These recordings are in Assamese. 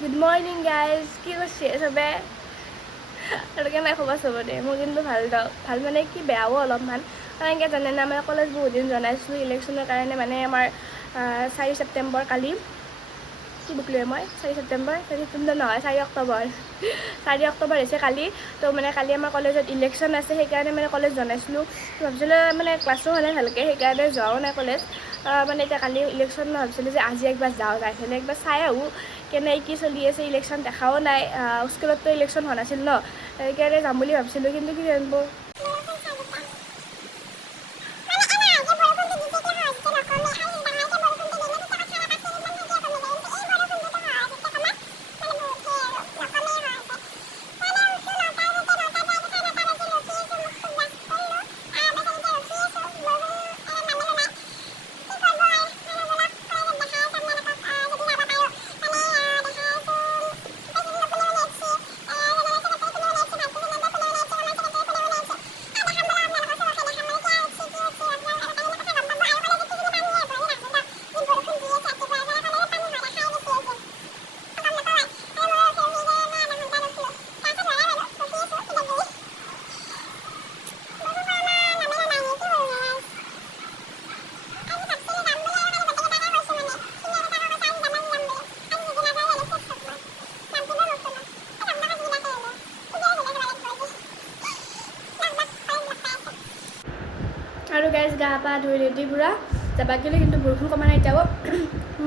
গুড মৰ্ণিং গাইজ, কি কৰিছে চবে? আৰু কেনে খবৰ চবতে? মোৰ কিন্তু ভাল মানে কি বেয়াও অলপমান। কাৰণ কি জানেনে, আমাৰ কলেজ বহুত দিন জনাইছিলোঁ ইলেকশ্যনৰ কাৰণে। মানে আমাৰ 4 ছেপ্টেম্বৰ কালি কি বুক লৈ মই 4 ছেপ্টেম্বৰ নহয় 4 অক্টোবৰ 4 অক্টোবৰ হৈছে কালি। তো মানে কালি আমাৰ কলেজত ইলেকশ্যন আছে, সেইকাৰণে মানে কলেজ জনাইছিলোঁ। ভাবিছিলোঁ মানে ক্লাছো হ'লে ভালকৈ, সেইকাৰণে যোৱাও নাই কলেজ। মানে এতিয়া কালি ইলেকশ্যন ভাবিছিলোঁ যে আজি একবাৰ যাওঁ, যাই পেলাই একবাৰ চাই আহোঁ কেনে কি চলি আছে। ইলেকশ্যন দেখাও নাই, স্কুলততো ইলেকশ্যন হোৱা নাছিল ন, সেইকাৰণে যাম বুলি ভাবিছিলোঁ। কিন্তু কি জানিব আৰু গাইজ গা পা ধুই ৰেডি পূৰা যাবা গ'লে, কিন্তু বৰষুণ কমা নাই এতিয়াও।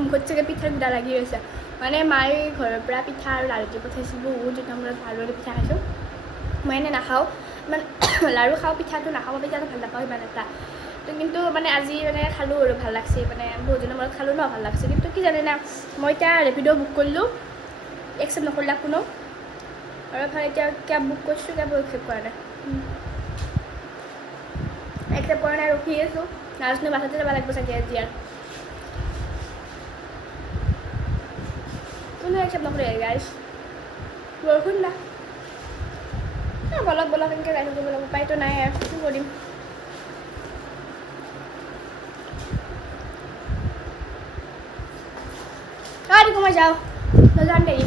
মুখত চাগে পিঠাৰ গুড়া লাগি গৈছে। মানে মায়ে ঘৰৰ পৰা পিঠা আৰু লাড়ু দি পঠাইছিল। বহুত দিনৰ মূৰত ভালদৰে পিঠা খাইছোঁ। মই এনেই নাখাওঁ মানে লাড়ু খাওঁ, পিঠাটো নাখাওঁ, পিঠাটো ভাল নাপাওঁ ইমান এটা। তো কিন্তু মানে আজি মানে খালোঁ আৰু ভাল লাগছে। মানে বহুত দিনৰ মূৰত খালোঁ ন, ভাল লাগছে। কিন্তু কি জানে না, মই এতিয়া ৰেপিড' বুক কৰিলোঁ, একচেপ্ট নকৰিলে কোনো। আৰু এফালে এতিয়া কেব বুক কৰিছোঁ, কেবো একচেপ্ট কৰা নাই। একচেপ্ট কৰা নাই, ৰখি আছোঁ। নাজনো বাছতে যাব লাগিব চাগে আজি আৰু। কোনো একচেপ্ট নকৰে গাইজ, বৰষুণ না বলক বলক এনেকৈ যাই থাকিব লাগিব, উপায়তো নাই আৰু কি কৰিম। আৰু মই যাওঁ যাম দেৰি।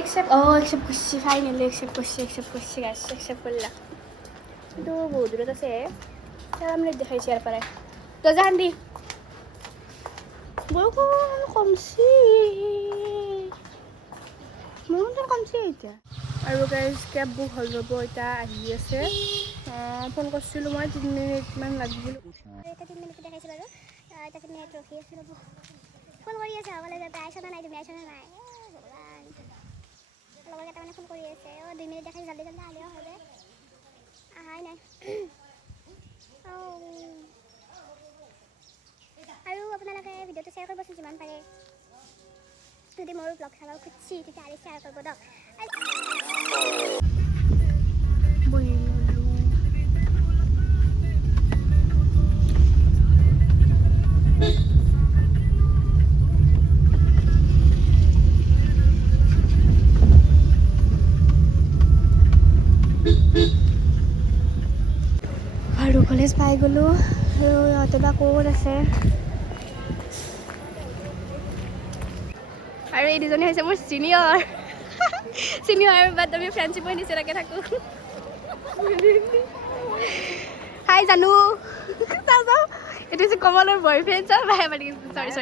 একচেপ্ট একচেপ্ট কৰিছে, ফাইনেলি একচেপ্ট কৰিছে গাইজ, একচেপ্ট কৰিলা। কিন্তু বহুত দূৰত আছে, 4 মিনিট দেখাইছে ইয়াৰ পৰাই। দৰ্জাখন দি বৰষুণ কমছি, বৰষুণটো কমছি এতিয়া। আৰু গাইজ কেব বুক হৈ যাব, এতিয়া আহি আছে। ফোন কৰিছিলোঁ মই, 3 মিনিটমান লাগিব। এতিয়া 3 মিনিট দেখাইছে বাৰু, এতিয়া 3 মিনিট ৰখি আছোঁ। ৰ'ব, ফোন কৰি আছে কলেজৰ পৰা, আইছনে নাই তুমি, আইছনে নাই? ভগৱান, লগৰ কেইটামানে ফোন কৰি আছে। 2 মিনিট দেখাইছে, জল্দি জল্দি আহিলেও হয় যে, আহাই নাই। আৰু আপোনালোকে ভিডিঅ'টো শ্বেয়াৰ কৰিবচোন যিমান পাৰে। যদি মোৰ ব্লগ চাব খুজিছে তেতিয়াহ'লে শ্বেয়াৰ কৰিব দিয়ক। আৰু কলেজ পাই গ'লোঁ, আৰু ইহঁতে বা ক'ত আছে। আৰু এই দুজনী হৈছে মোৰ চিনিয়ৰ বাট আমি ফ্ৰেণ্ডশ্বিপৰ নিচিনাকৈ থাকোঁ। হাই জানো, এইটো হৈছে কমলৰ বয়ফ্ৰেণ্ড। চব ভাই পাতি চৰি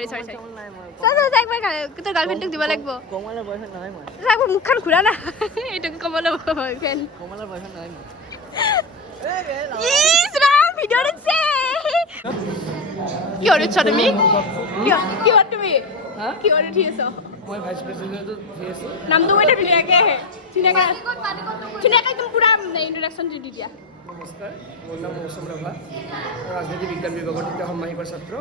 তোৰ গাৰ্লফ্ৰেণ্ডটোক দিব লাগিব। কমলৰ বয়ফ্ৰেণ্ড নহয় মই, মুখখন ঘূৰা না। এইটো কমলৰ বয়ফ্ৰেণ্ড, কমলৰ বয়ফ্ৰেণ্ড নহয় মই। ভিডিঅ' দিছে কিহত উঠছ তুমি? কিহত তুমি কিহত উঠি আছ? মই ভাইচ প্ৰেচিডেণ্টত উঠি আছোঁ। নামটো কৈ ধুনীয়াকৈ একদম পুৰা ইন্ট্ৰডাকশ্যন দি দিয়া। নমস্কাৰ, মোৰ নাম মৌচুম ৰাভা, ৰাজনীতি বিজ্ঞান বিভাগৰ তৃতীয় ষান্মাসিকৰ ছাত্ৰ।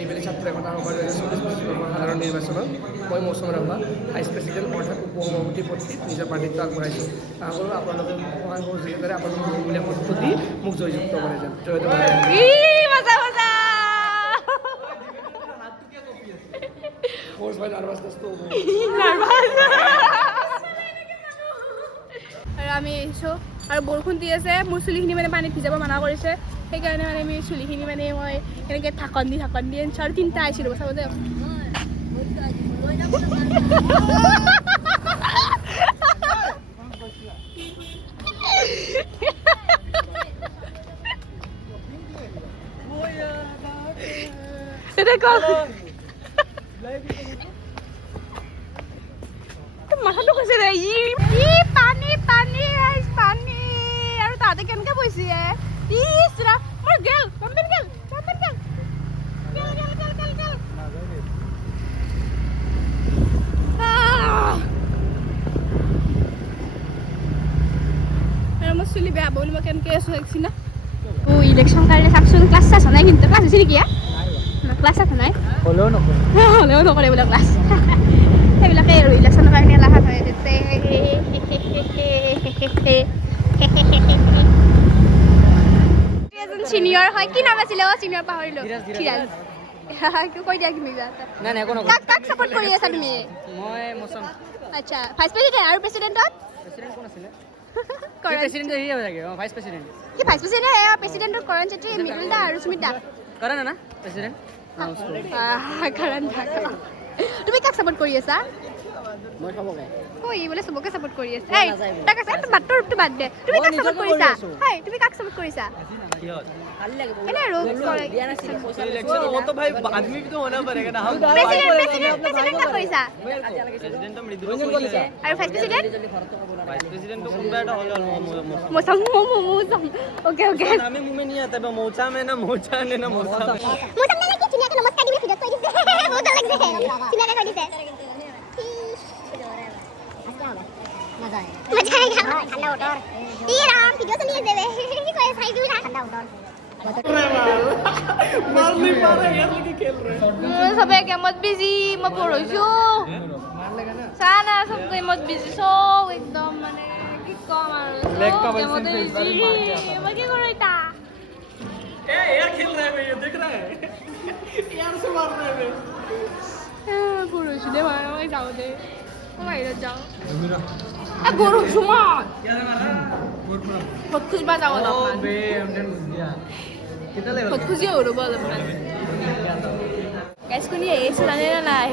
এইবেলি ছাত্ৰ একতা সভাৰ 2024 সাধাৰণ নিৰ্বাচনত মই মৌচুম ৰাভা ভাইচ প্ৰেচিডেণ্ট অৰ্থাৎ উপ সভাপতি পদটিত নিজৰ প্ৰাৰ্থিত্ব আগবঢ়াইছোঁ। আশা কৰোঁ আপোনালোকে সহায় সহযোগিতাৰে আপোনালোকে মূলীয়া ভোটটো দি মোক জয়যুক্ত কৰে যেন। আৰু আমি আহিছোঁ, আৰু বৰষুণ দি আছে। মোৰ চুলিখিনি মানে পানীত ভিজাব মানা কৰিছে। সেইকাৰণে মানে আমি চুলিখিনি মানে মই এনেকৈ ঢাকন দি আনিছোঁ আৰু 3টা আহিছিলোঁ চাব যে মাথাটো কৈছে দে পানী পানী পানী আৰু তাতে কেনেকৈ বৈছে ইছৰা মোৰ গেল কম্পেন গেল আৰু মোৰ চুলি বেয়া বুলি মই কেনেকৈ আছোঁ দেখছি না ইলেকশ্যন কাৰণে চাকচোন ক্লাছ চাছ নাই কিন্তু ক্লাছ হৈছে নেকি ক্লাছ আছে নাই হ'লেও নকৰে বোলে ক্লাছ সেইবিলাকে আৰু ইলেকশ্যনৰ কাৰণে লাহা হয় এজন চিনিয়ৰ হয় কি নাম আছিলে চিনিয়ৰ পাহৰিলোঁ কৈ দিয়া তুমি কাক ছাপোৰ্ট কৰি আছা তুমি আচ্ছা ভাইচ প্ৰেচিডেণ্ট আৰু প্ৰেচিডেণ্টত প্ৰেচিডেণ্টৰ কৰণ চেত্ৰী মৃদুল দা আৰু সুমিত দা তুমি কাক ছাপোৰ্ট কৰি আছা বোলে চবকে ছাপোৰ্ট কৰি আছে তাক আছে বাটৰ ৰূপটো বাদ দে তুমি কাক ছাপোৰ্ট কৰিছা তুমি কাক ছাপোৰ্ট কৰিছা এনে ৰোগ কৰে वो तो भाई आदमी भी तो होना पड़ेगा ना हम प्रेसिडेंट का কৰিছা प्रेसिडेंट तो মৃদুল কৰিছে আৰু ভাইস प्रेसिडेंट तो কোনবা এটা হল মোচাম ओके আমি মুমে नहीं आता है मोचा में ना मोचा ने ना मोचा मोचा ने কি চিনিয়াকে নমস্কাৰ দিবি ভিডিঅ কৰি দিছে বহুত ভাল লাগিছে চিনিয়াকে কৰি দিছে मजा आएगा ठंडा उतर ये राम वीडियो सुनिए देवे कोई साइड भी ठंडा उतर मार नहीं पा रहे यार लेके खेल रहे सब गेमत बिजी म पढोइछु मार लेगा ना साना सब गेमत बिजी सो एकदम माने की कम आरो लेग का गेमत बिजी म के गरैता ए यार खेल रहा है मैं ये देख रहा है यार से मार रहा है मैं पढोइछु दे भाई जाओ दे बाहिर जाओ गरु सुमा फट खुजबा जाओ অলপমান বে আমনে দিয়া কিতালে ফট খুজি ওরব অলপমান গাইস কোনি এসে জানে না নাই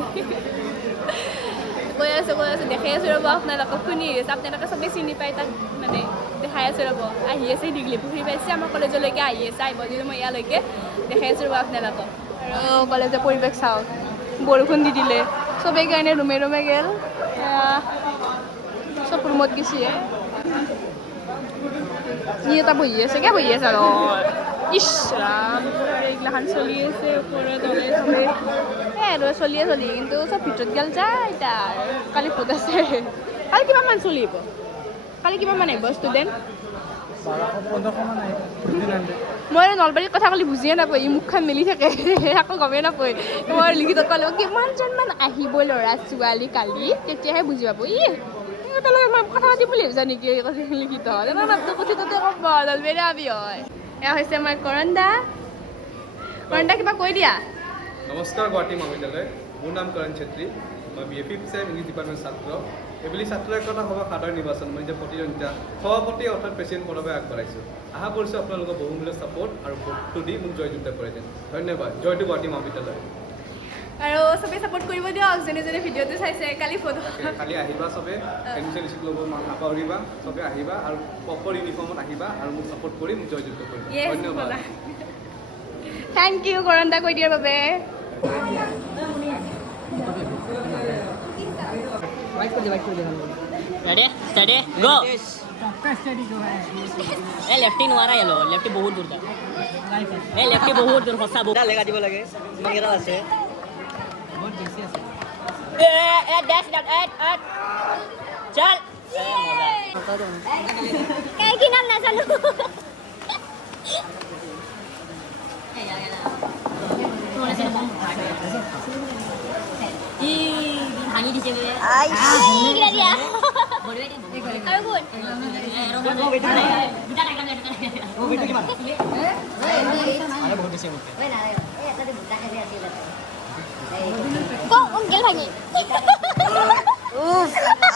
কই আছে দেখাই আছে ৰব আপোনালোকক কোনি আছে আপোনালোকে সবে চিনি পাই তাক মানে দেখাই আছে ৰব আহি আছে ডিগলি পুখুৰী পাইছে আমাৰ কলেজলৈকে আহি আছে আইব দিলে মই ইয়ালৈকে দেখাই আছে ৰব আপোনালোকক আৰু কলেজৰ পৰিৱেশ চাও বৰষুণ দি দিলে সবে কাৰণে ৰুমে গেল সব ৰুমত গেছি ই এটা বহি আছে আৰু ইছ ৰাম এইগিলাখান চলি আছে ওপৰে তলে চবে আৰু চলি কিন্তু চব ভিতৰত গেল যায় তাৰ কালি ভোট আছে কালি কিমান চলিব আহিব ষ্টুডেণ্ট 1200-1500 মান আহিব মই নলবাৰীৰ কথা ক'লে বুজিয়ে নাপায় ই মুখখন মেলি থাকে আকৌ গমেই নাপায় মই লিখিত ক'লে কিমানজনমান আহিব ল'ৰা ছোৱালী কালি তেতিয়াহে বুজি পাব কথা পাতি বুলি ভাবিছা নেকি লিখিত নামটো কথিততে ক'ব নলবাৰী আবি হয় এয়া হৈছে আমাৰ কৰণ দা কিবা কৈ দিয়া নমস্কাৰ গুৱাহাটী মহাবিদ্যালয় মোৰ নাম কৰণ চেত্ৰী মই BA 5th চেম ইংলিছ ডিপাৰ্টমেণ্ট ছাত্ৰ এইবুলি ছাত্ৰ একতা সভা সাধাৰণ নিৰ্বাচন মই যে প্ৰতিদ্বন্দ্বিতা সভাপতি অৰ্থাৎ প্ৰেচিডেণ্ট পদবে আগবঢ়াইছোঁ আশা কৰিছোঁ আপোনালোকৰ বহুমূল্য ছাপোৰ্ট আৰু ভোটটো দি মোক জয়যুক্ত কৰি দিম ধন্যবাদ জয়টো গুৱাহাটী মহাবিদ্যালয় আৰু সবে সাপোৰ্ট কৰিব দিয়ক যেনে ভিডিঅ'টো চাইছে কালি আহিবা সবে এডমিশ্যন ৰিচিপ্ট ল'ব নাপাহৰিবা সবে আহিবা আৰু প্ৰপাৰ ইউনিফৰ্মত আহিবা আৰু মোক ছাপোৰ্ট কৰি মোক জয়যুক্ত কৰিবা ধন্যবাদ থ্যাংক ইউ কৰণ দা কৈ দিয়াৰ বাবে रेडी स्टडी गो ए लेफ्टी নোৱাৰা ইয়ালো লেফটি বহুত দূৰ তা ए लेफ्टी বহুত দূৰ হসা বহুত লেগা দিব লাগে মাগেৰা আছে বহুত বেছি আছে ए ড্যাশ ডট এট চল কাই কি নাম না জানো ভাঙি দিছে বে আই গিরা দিয়া আর গুড ও বেটা ও বেটা কি মার আরে বহুত বেশি মুখে ওই না এই একটা বুটা খেলে আছে কো উন গেল ভাঙি উফ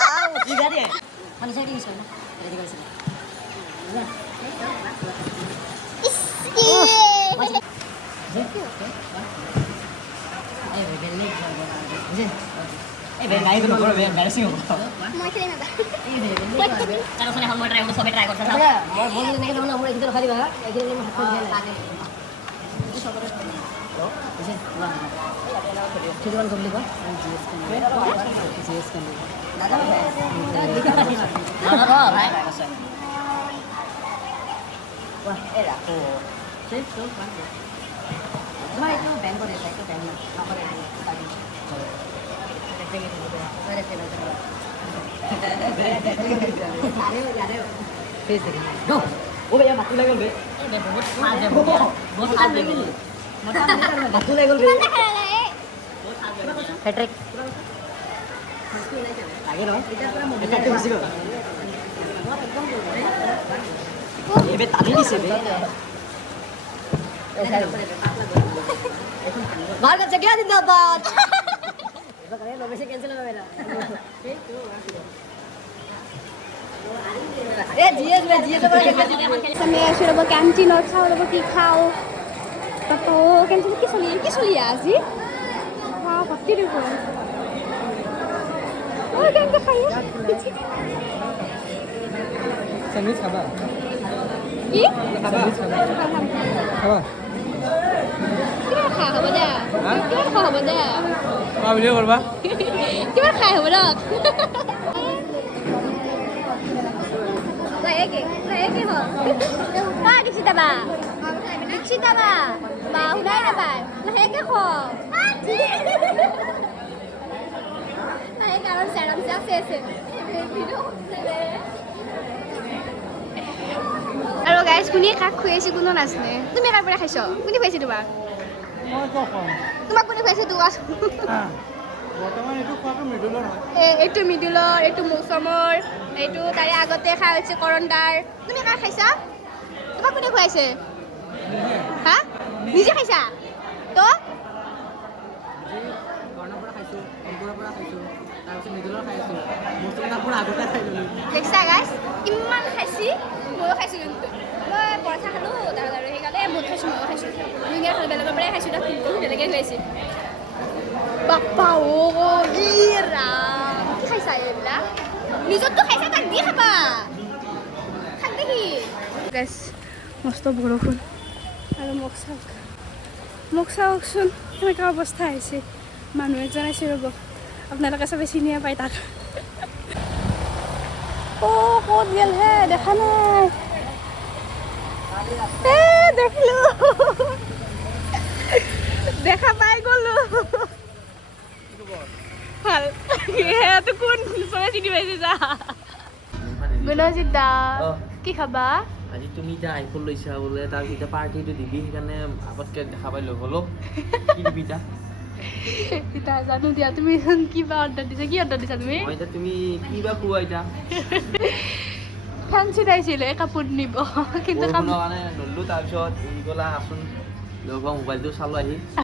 আউ গিরা দে মানে সাইড ইউজ করনা রেডি করেছিস ইস কি Patrick. Lagi no? Effective sih kok. Ini tadi di sini. Baru cek lagi dapat. Kalian lo bisa cancel apa beda? GS আমি আছো ৰ'ব কেণ্টিনত চাওঁ ৰ'ব কি খাওঁ তাতো কেণ্টিনত কি চলি আজি ভৰ্তি দেখোন কেনেকৈ খাই চেণ্ডউইচ খাবা কি খাবা কিমান খা হ'ব দে কিমান খোৱা হ'ব দে ভিডিঅ' কৰবা কিমান খাই হ'ব দক Lagi ho. Ba Dixita ba? Dixita ba? Ba hunay na ba? Lagi ho. Ay karon saram sa sese. Hello guys, kuni কাক খুৱাইছে কোনো নাছনে তুমি কাৰ পৰা খাইছো কোনে খুৱাইছে তোমাক মই কখন তোমাক কোনে খুৱাইছে তোমাক বৰ্তমান এইটো খোৱাটো মিডলৰ হয় এইটো মিডলৰ এইটো মৌচমৰ এইটো তাৰে আগতে খাই হৈছে কৰণ্ডাৰ তুমি কাৰ খাইছা তোমাক কোনে খুৱাইছে হা নিজে খাইছা তো কৰ্ণৰ পৰা খাইছো অংকুৰৰ পৰা খাইছো তাৰপিছত মিডলৰ খাইছো মোৰটো পুৰা আগতে খাই ললো দেখিছা গাইছ কিমান খাইছি ময়ো খাইছোঁ কিন্তু মই পৰঠা খালোঁ তাৰ আৰু সেইকাৰণে বহুত খাইছোঁ ময়ো খাইছোঁ দুনিয়া খালোঁ বেলেগৰ পৰাই খাইছোঁ তাত কিন্তু বেলেগে খুৱাইছে বাপ্পা ইৰা কি খাইছা এইবিলাক নিজৰটো খাইছা তাক দি খাবা খাক দেখি গাইছ মস্ত বৰষুণ আৰু মোক চাওকচোন কেনেকুৱা অৱস্থা হৈছে মানুহ এজন আছে ৰ'ব আপোনালোকে চবে চিনিয়ে পায় তাক ক'ত গেল হে দেখা নাই দেখিলো দেখা পাই গ'লো ভাল সেয়াটো কোন চবে চিনি পাইছে যা গুণজিত দা কি খাবা আজি তুমি এতিয়া আইফোন লৈছা বোলে তাৰ এতিয়া পাৰ্টিটো দিবি সেইকাৰণে আগতকৈ দেখা পাই লৈ গ'লো কি দিবি এতিয়া জানো দিয়া তুমি কিবা অৰ্ডাৰ দিছা কি অৰ্ডাৰ দিছা তুমি মই এতিয়া তুমি কিবা খোৱা এতিয়া ফেঞ্চি আহিছিলে কাপোৰ নিব কিন্তু বৰষুণৰ কাৰণে নললো তাৰপিছত এই গ'লা আছোন লগৰ মোবাইলটো চালোঁ আহি